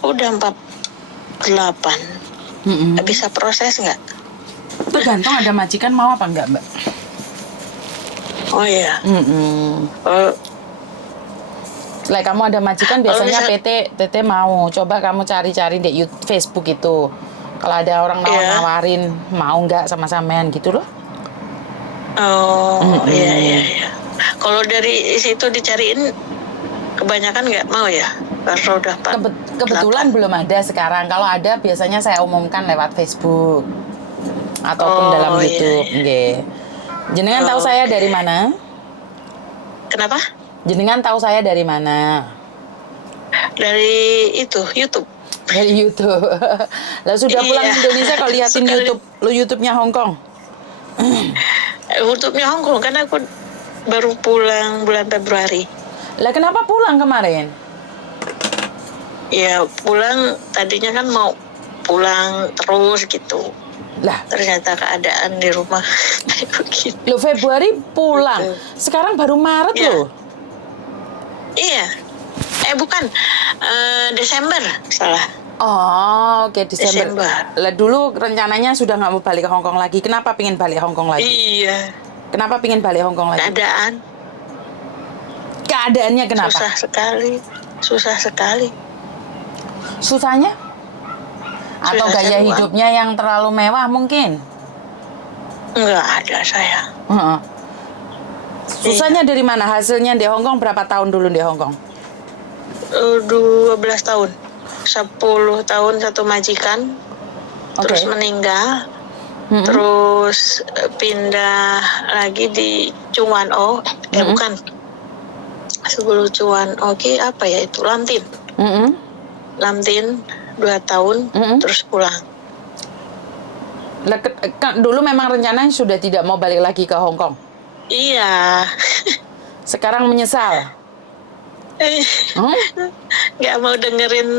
udah 48. Bisa proses nggak? Tergantung ada majikan mau apa enggak, Mbak. Oh iya. Like kamu ada majikan biasanya misal- PT mau. Coba kamu cari-cari di Facebook itu. Kalau ada orang nawarin mau nggak sama sampean gitu loh. Oh iya. Kalau dari situ dicariin kebanyakan nggak mau ya? Kalau udah Kebetulan belum ada sekarang. Kalau ada biasanya saya umumkan lewat Facebook ataupun dalam YouTube. Nggih. Jenengan tahu saya dari mana? Kenapa? Jenengan tahu saya dari mana? Dari itu YouTube. Dari YouTube. Lah sudah pulang Indonesia kalau liatin YouTube-nya Hong Kong. YouTube-nya Hong Kong kan aku baru pulang bulan Februari. Lah kenapa pulang kemarin? Ya pulang tadinya kan mau pulang terus gitu. Lah ternyata keadaan di rumah begitu. Lo Februari pulang. Sekarang baru Maret loh. Iya. Bukan. Desember salah. Oh, oke, Desember. Lah dulu rencananya sudah nggak mau balik ke Hong Kong lagi. Kenapa pingin balik Hong Kong lagi? Iya. Kenapa pingin balik Hong Kong lagi? Keadaannya kenapa? Susah sekali. Susahnya? Atau gaya hidupnya yang terlalu mewah mungkin? Enggak ada saya. Susahnya dari mana? Hasilnya di Hong Kong berapa tahun dulu di Hong Kong? 12 tahun. 10 tahun satu majikan. Terus meninggal. Terus pindah lagi di Chung Wan O. Bukan. Sebelum Chung Wan O apa ya itu? Lam Tin. Lam Tin 2 tahun. Terus pulang. Dulu memang rencananya sudah tidak mau balik lagi ke Hong Kong? Iya. Sekarang menyesal? Nggak mau dengerin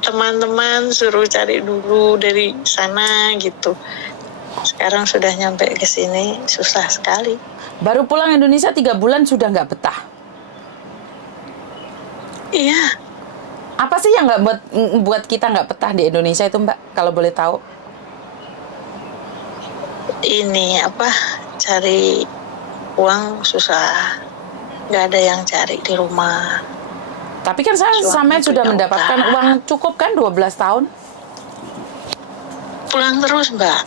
teman-teman, suruh cari dulu dari sana gitu. Sekarang sudah nyampe ke sini, susah sekali. Baru pulang Indonesia 3 bulan sudah nggak betah? Iya. Apa sih yang nggak buat kita nggak betah di Indonesia itu, Mbak? Kalau boleh tahu? Ini cari uang susah, nggak ada yang cari di rumah. Tapi kan sampai sudah mendapatkan uang cukup kan 12 tahun? Pulang terus, Mbak,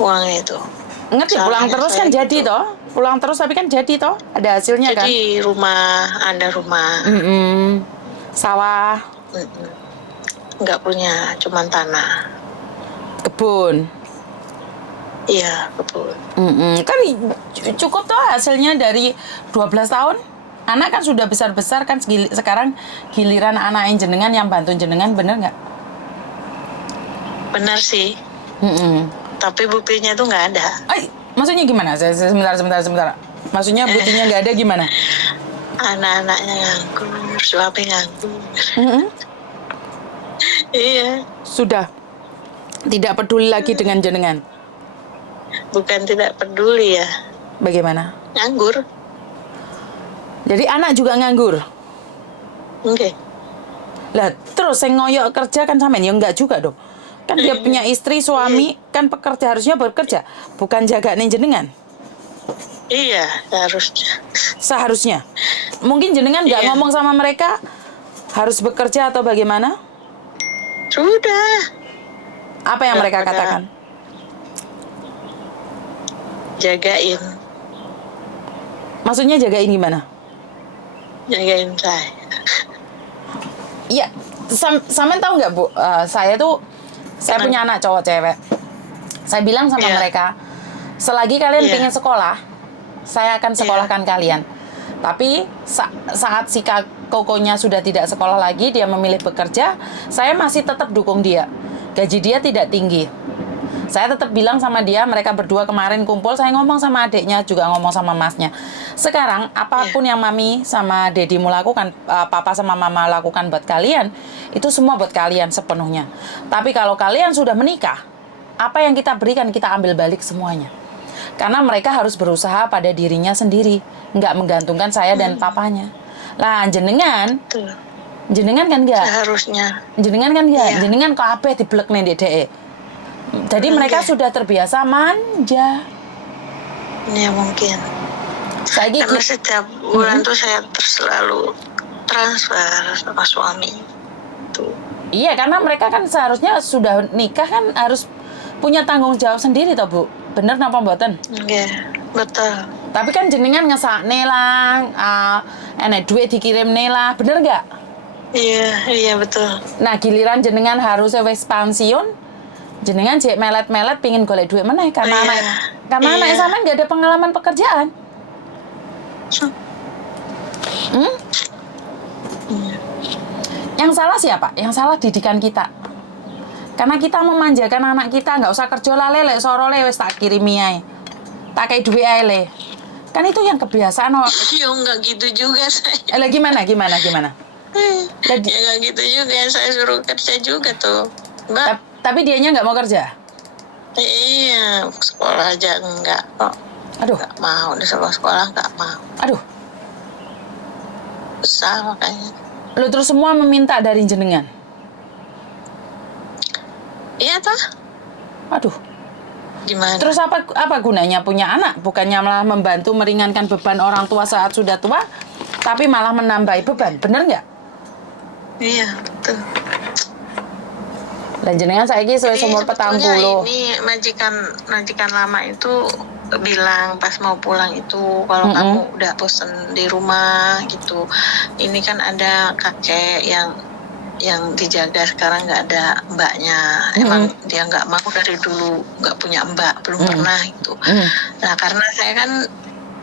uang itu. Ngerti, pulang terus kan jadi toh? Pulang terus tapi kan jadi toh? Ada hasilnya kan? Jadi ada rumah. Sawah. Nggak punya, cuman tanah. Kebun. Iya, kebun. Kan cukup toh hasilnya dari 12 tahun? Anak kan sudah besar-besar kan, sekarang giliran anak yang jenengan yang bantu jenengan, bener nggak? Bener sih. Tapi buktinya tuh nggak ada. Maksudnya gimana? Sebentar. Maksudnya buktinya nggak ada gimana? Anak-anaknya nganggur, suami nganggur. Iya. Sudah tidak peduli lagi dengan jenengan? Bukan tidak peduli ya. Bagaimana? Nganggur. Jadi anak juga nganggur? Oke. Lah terus yang ngoyok kerja kan sampean ya enggak juga dong. Kan dia punya istri, suami, kan pekerja, harusnya bekerja, bukan jagain jenengan. Iya, seharusnya. Seharusnya. Mungkin jenengan nggak ngomong sama mereka harus bekerja atau bagaimana? Sudah. Apa yang mereka katakan? Jagain. Maksudnya jagain gimana? Jagain saya. Iya, sampean tahu nggak Bu? Saya punya anak cowok cewek. Saya bilang sama mereka, selagi kalian pengen sekolah, saya akan sekolahkan kalian. Tapi saat si kokonya sudah tidak sekolah lagi, dia memilih bekerja, saya masih tetap dukung dia. Gaji dia tidak tinggi. Saya tetap bilang sama dia, mereka berdua kemarin kumpul, saya ngomong sama adiknya, juga ngomong sama masnya. Sekarang, apapun yang mami sama dedimu lakukan, papa sama mama lakukan buat kalian, itu semua buat kalian sepenuhnya. Tapi kalau kalian sudah menikah, apa yang kita berikan, kita ambil balik semuanya. Karena mereka harus berusaha pada dirinya sendiri, nggak menggantungkan saya dan papanya. Lah, jenengan Jenengan kan enggak? Seharusnya. Jenengan kan enggak? Iya. Jenengan kabeh diblek nih Dek. Jadi mereka Oke. sudah terbiasa manja. Ya mungkin. Saiki Karena setiap bulan tuh saya selalu transfer sama suami. Tuh. iya, karena mereka kan seharusnya sudah nikah kan harus punya tanggung jawab sendiri toh, Bu. Bener napa mboten? Iya, betul. Tapi kan jenengan ngesakne lah, enek duit dikirimne lah, bener nggak? Iya betul. Nah, giliran jenengan harus wis pensiun, jenengan jek melet-melet pingin golek duit meneh karena Iya. anak Iya. sampean nggak ada pengalaman pekerjaan. Hmm? Iya. Yang salah siapa? Yang salah didikan kita. Karena kita memanjakan anak kita, nggak usah kerja lah lek soro le wis tak kirimi ae. Tak kayak duit ae le. Kan itu yang kebiasaan. Ya nggak gitu juga saya. Gimana? Ya Lagi- nggak gitu juga, saya suruh kerja juga tuh, Mbak. Tapi dianya nggak mau kerja. Iya, sekolah aja enggak kok. Aduh, Nggak mau, disuruh sekolah nggak mau. aduh. Susah makanya. Lo terus semua meminta dari jenengan. Iya toh? Aduh. Gimana? Terus apa gunanya punya anak? Bukannya malah membantu meringankan beban orang tua saat sudah tua, tapi malah menambahi beban. Bener nggak? Iya, betul. Dan jenengan saiki Jadi umur sebetulnya 40. ini majikan lama itu bilang pas mau pulang itu, kalau kamu udah bosen di rumah gitu, ini kan ada kakek yang dijaga sekarang, nggak ada mbaknya. Emang dia nggak mau dari dulu, nggak punya mbak, belum pernah gitu. Nah karena saya kan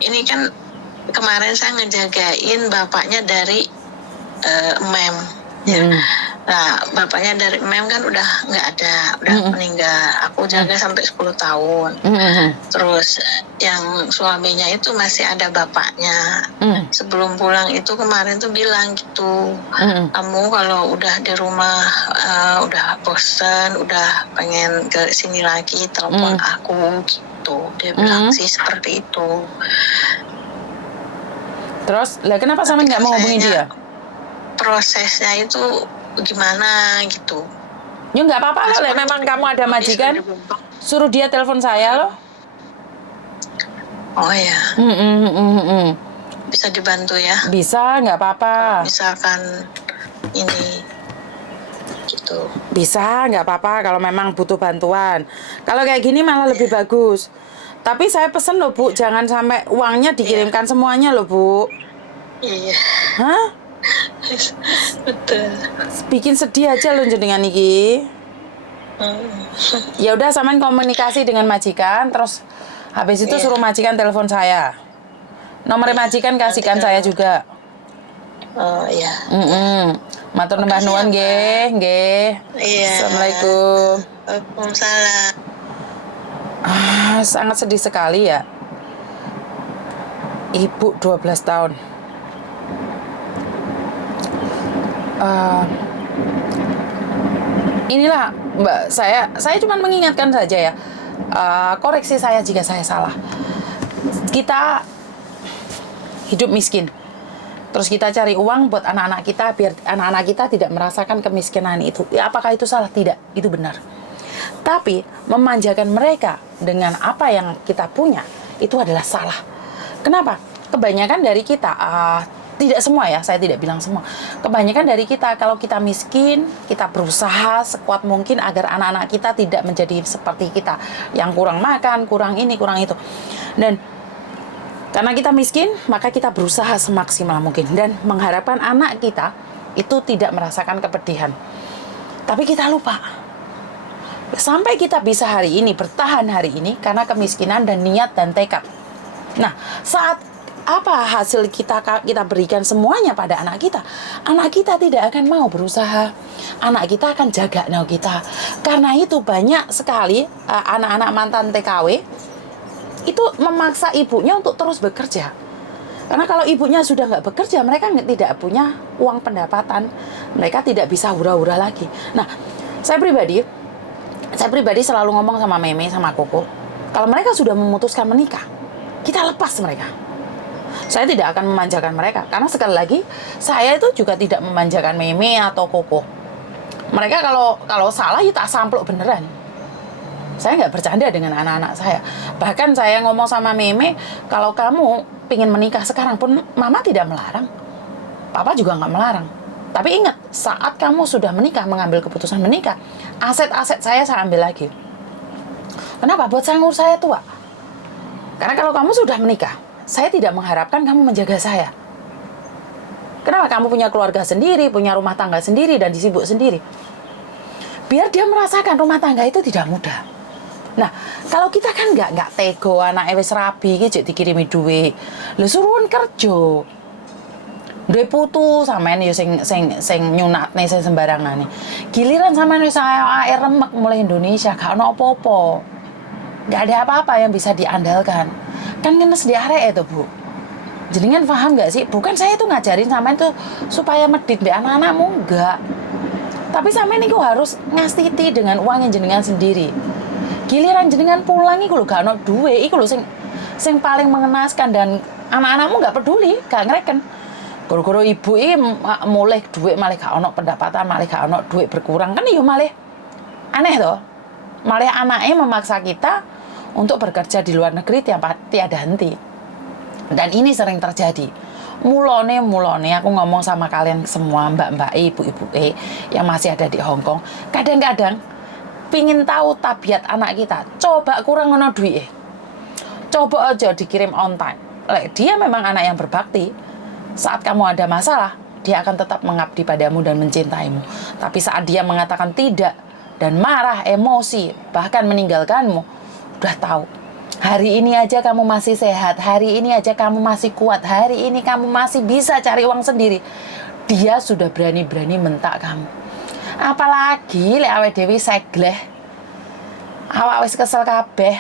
ini kan kemarin saya ngejagain bapaknya dari mem ya. Nah bapaknya dari mem kan udah nggak ada, udah meninggal. Aku jaga sampai 10 tahun. Terus yang suaminya itu masih ada bapaknya. Sebelum pulang itu kemarin tuh bilang gitu, kamu kalau udah di rumah udah bosen, udah pengen ke sini lagi, telepon aku gitu. Dia bilang sih seperti itu. Terus, lah kenapa sampe nggak mau hubungi dia? Prosesnya itu gimana gitu. Ya nggak apa-apa loh, Lek. Memang kamu ada majikan, suruh dia telepon saya loh. Oh ya, bisa dibantu ya? Bisa, nggak apa-apa. Misalkan ini gitu. Bisa, nggak apa-apa kalau memang butuh bantuan. Kalau kayak gini malah lebih bagus. Tapi saya pesen loh Bu, jangan sampai uangnya dikirimkan semuanya loh Bu. Iya. Hah? Betul. Bikin sedih aja loh jenengan iki. Ya udah, samain komunikasi dengan majikan, terus habis itu suruh majikan telepon saya. Nomor majikan kasihkan saya juga. Oh iya. Matur nembah nuwun nggih, nggih. Iya. Assalamualaikum. Waalaikumsalam. Sangat sedih sekali ya. Ibu 12 tahun. Inilah Mbak, saya cuma mengingatkan saja ya. Koreksi saya jika saya salah. Kita hidup miskin. Terus kita cari uang buat anak-anak kita biar anak-anak kita tidak merasakan kemiskinan itu. Ya, apakah itu salah? Tidak, itu benar. Tapi memanjakan mereka dengan apa yang kita punya itu adalah salah. Kenapa? Kebanyakan dari kita, tidak semua ya, saya tidak bilang semua. Kebanyakan dari kita, kalau kita miskin, kita berusaha sekuat mungkin agar anak-anak kita tidak menjadi seperti kita, yang kurang makan, kurang ini, kurang itu. Dan karena kita miskin, maka kita berusaha semaksimal mungkin dan mengharapkan anak kita itu tidak merasakan kepedihan. Tapi kita lupa. Sampai kita bisa hari ini, bertahan hari ini karena kemiskinan dan niat dan tekad. Nah, saat apa hasil kita berikan semuanya pada anak kita tidak akan mau berusaha, anak kita akan jaga anak kita. Karena itu banyak sekali anak-anak mantan TKW itu memaksa ibunya untuk terus bekerja. Karena kalau ibunya sudah nggak bekerja, mereka tidak punya uang pendapatan, mereka tidak bisa hura-hura lagi. Nah, saya pribadi selalu ngomong sama Meme, sama Koko, kalau mereka sudah memutuskan menikah, kita lepas mereka. Saya tidak akan memanjakan mereka. Karena sekali lagi, saya itu juga tidak memanjakan Meme atau Koko. Mereka kalau salah, ya tak sampluk beneran. Saya nggak bercanda dengan anak-anak saya. Bahkan saya ngomong sama Meme, kalau kamu pingin menikah sekarang pun, Mama tidak melarang. Papa juga nggak melarang. Tapi ingat, saat kamu sudah menikah, mengambil keputusan menikah, aset-aset saya ambil lagi. Kenapa? Buat sanggup saya tua. Karena kalau kamu sudah menikah, saya tidak mengharapkan kamu menjaga saya. Kenapa? Kamu punya keluarga sendiri, punya rumah tangga sendiri, dan disibuk sendiri. Biar dia merasakan rumah tangga itu tidak mudah. Nah, kalau kita kan nggak tego, anak wis rabi, iki dikirimi duit. Lho suruhan kerja. Duwe putu sampean yo sing nyunatne sing sembarangane. Giliran sampean wis ae remek mulai Indonesia, gak ono apa-apa. Gak ada apa-apa yang bisa diandalkan. Kan ngenes di arek itu, Bu. Jenengan paham gak sih? Bukan saya tuh ngajarin sampean tuh supaya medit mbek anak-anakmu, enggak. Tapi sampean niku harus ngasiti dengan uang yang jenengan sendiri. Giliran jenengan pulang iku lho gak ono duwe, iku lho sing paling mengenaskan, dan anak-anakmu gak peduli, gak ngereken. Goro-goro ibu ini mulai duit malah gak ono pendapatan, malah gak ono duit berkurang, kan iya malah aneh toh. Malah anaknya memaksa kita untuk bekerja di luar negeri tiada henti. Dan ini sering terjadi. Mulone aku ngomong sama kalian semua, mbak-mbak, ibu-ibu yang masih ada di Hong Kong, kadang-kadang pingin tahu tabiat anak kita, coba kurang ono duit. Coba aja dikirim on time. Dia memang anak yang berbakti. Saat kamu ada masalah, dia akan tetap mengabdi padamu dan mencintaimu. Tapi saat dia mengatakan tidak dan marah, emosi, bahkan meninggalkanmu, udah tahu. Hari ini aja kamu masih sehat, hari ini aja kamu masih kuat, hari ini kamu masih bisa cari uang sendiri. Dia sudah berani-berani mentak kamu. Apalagi lek awake dhewe segleh. Awak wis kesel kabeh.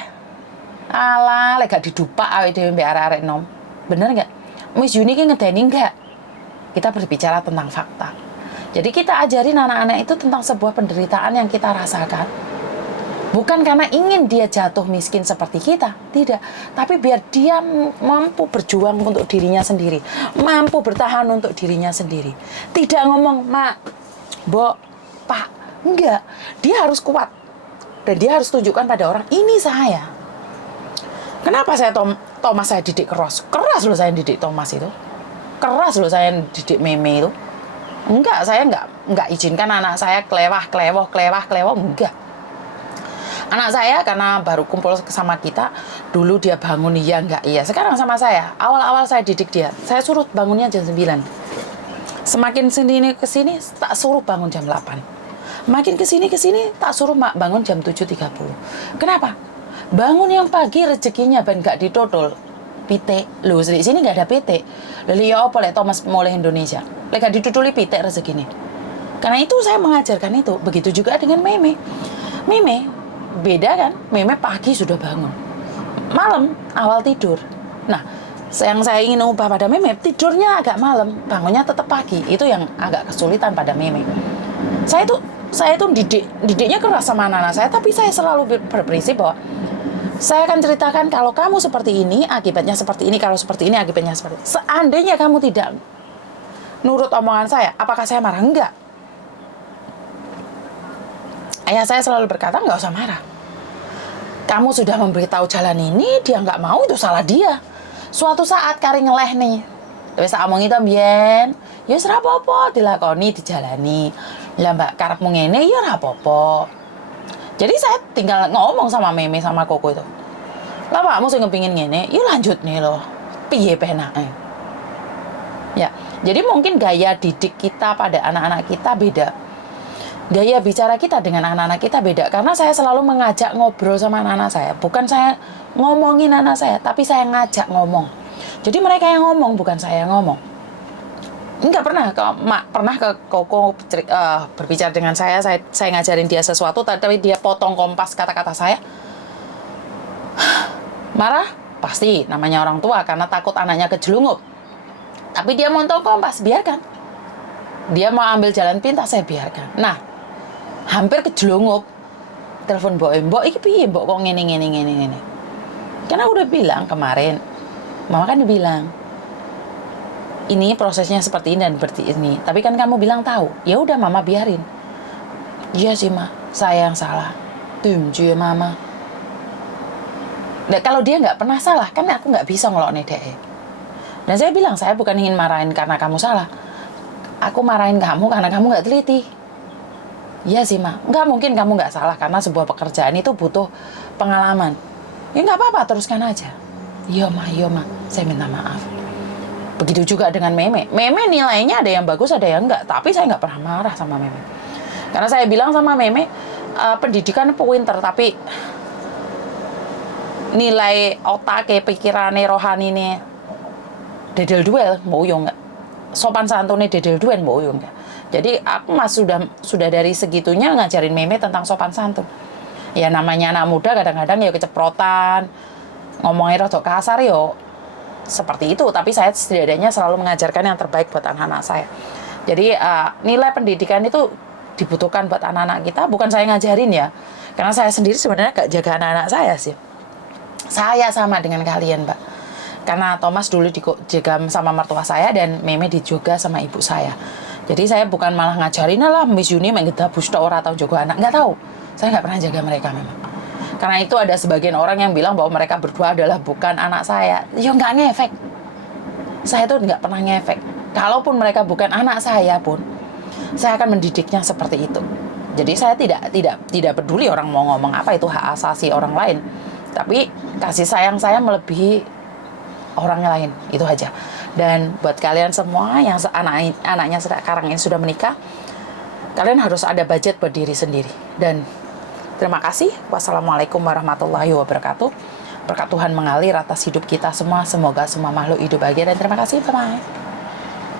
Alah, lek gak didupak awake dhewe mbek arek-arek nom. Bener enggak? Miss Yuni ki ngedeni enggak? Kita berbicara tentang fakta. Jadi kita ajarin anak-anak itu tentang sebuah penderitaan yang kita rasakan. Bukan karena ingin dia jatuh miskin seperti kita, tidak. Tapi biar dia mampu berjuang untuk dirinya sendiri, mampu bertahan untuk dirinya sendiri. Tidak ngomong, Mak, Mbok, Pak, enggak. Dia harus kuat. Dan dia harus tunjukkan pada orang, ini saya. Kenapa Thomas saya didik keras? Keras loh saya didik Thomas itu. Keras loh saya didik Meme itu. Enggak, saya enggak izinkan anak saya kelewah, enggak. Anak saya karena baru kumpul sama kita, dulu dia bangun iya enggak iya. Sekarang sama saya, awal-awal saya didik dia, saya suruh bangunnya jam 9. Semakin sini ke sini tak suruh bangun jam 8. Makin ke sini tak suruh bangun jam 7.30. Kenapa? Bangun yang pagi rezekinya ben gak ditodol. Pitik. Loh, di sini gak ada pitik. Lalu ya apa lek Thomas mulai Indonesia? Lek gak ditodoli pitik rezekine. Karena itu saya mengajarkan itu. Begitu juga dengan Meme. Meme beda kan? Meme pagi sudah bangun. Malam awal tidur. Nah, yang saya ingin ubah pada Meme, tidurnya agak malam, bangunnya tetap pagi. Itu yang agak kesulitan pada Meme. Saya tuh didiknya keras sama anak-anak saya, tapi saya selalu berprinsip bahwa saya akan ceritakan kalau kamu seperti ini, akibatnya seperti ini, kalau seperti ini, akibatnya seperti ini. Seandainya kamu tidak nurut omongan saya, apakah saya marah? Enggak. Ayah saya selalu berkata, nggak usah marah. Kamu sudah memberitahu jalan ini, dia nggak mau, itu salah dia. Suatu saat kari ngeleh nih. Wis tak omong itu mbiyen, ya ora apa-apa, dilakoni, dijalani. Lah Mbak karepmu ngene ya ora apa-apa. Jadi saya tinggal ngomong sama Meme sama Koko itu. Lah Pakmu sing kepengin ngene, ya lanjut nih loh. Piye penake? Ya, jadi mungkin gaya didik kita pada anak-anak kita beda. Gaya bicara kita dengan anak-anak kita beda. Karena saya selalu mengajak ngobrol sama anak-anak saya. Bukan saya ngomongin anak saya, tapi saya ngajak ngomong. Jadi mereka yang ngomong, bukan saya yang ngomong. Enggak pernah ke Koko berbicara dengan saya ngajarin dia sesuatu, tapi dia potong kompas kata-kata saya. Marah? Pasti, namanya orang tua, karena takut anaknya kejelungup. Tapi dia montong kompas, biarkan. Dia mau ambil jalan pintas, saya biarkan. Nah, hampir kejelungup. Telepon Mbok, iki piye Mbok kok ngene. Karena udah bilang kemarin, Mama kan bilang, ini prosesnya seperti ini dan seperti ini. Tapi kan kamu bilang tahu. Ya udah mama biarin. Iya sih ma, saya yang salah. Tunjuk mama. Nah, kalau dia nggak pernah salah, kan aku nggak bisa ngelokne dia. Dan saya bilang, saya bukan ingin marahin karena kamu salah. Aku marahin kamu karena kamu nggak teliti. Iya sih ma, nggak mungkin kamu nggak salah karena sebuah pekerjaan itu butuh pengalaman. Ya nggak apa-apa, teruskan aja. Iya ma, saya minta maaf. Begitu juga dengan Meme. Meme nilainya ada yang bagus, ada yang enggak. Tapi saya nggak pernah marah sama Meme. Karena saya bilang sama Meme, pendidikan pinter, tapi nilai otak, pikirannya, rohani ini dedel duel, mau yo nggak. Sopan santunnya dedel duel, mau yo nggak. Jadi aku sudah dari segitunya ngajarin Meme tentang sopan santun. Ya namanya anak muda kadang-kadang ya keceprotan, ngomongnya rada kasar yo seperti itu. Tapi saya setidaknya selalu mengajarkan yang terbaik buat anak-anak saya. Jadi nilai pendidikan itu dibutuhkan buat anak-anak kita. Bukan saya ngajarin ya, karena saya sendiri sebenarnya gak jaga anak-anak saya sih. Saya sama dengan kalian, Mbak. Karena Thomas dulu dijaga sama mertua saya dan Meme dijaga sama ibu saya. Jadi saya bukan malah ngajarin lah Miss Yuni menggedabus ora atau jaga anak. Nggak tahu. Saya nggak pernah jaga mereka memang. Karena itu ada sebagian orang yang bilang bahwa mereka berdua adalah bukan anak saya. Ya nggak ngefek. Saya tuh nggak pernah ngefek. Kalaupun mereka bukan anak saya pun, saya akan mendidiknya seperti itu. Jadi saya tidak peduli orang mau ngomong apa, itu hak asasi orang lain. Tapi kasih sayang saya melebihi orang lain, itu aja. Dan buat kalian semua yang anaknya sekarang ini sudah menikah, kalian harus ada budget buat diri sendiri. Dan terima kasih. Wassalamualaikum warahmatullahi wabarakatuh. Berkat Tuhan mengalir atas hidup kita semua. Semoga semua makhluk hidup bahagia dan terima kasih. Bye-bye.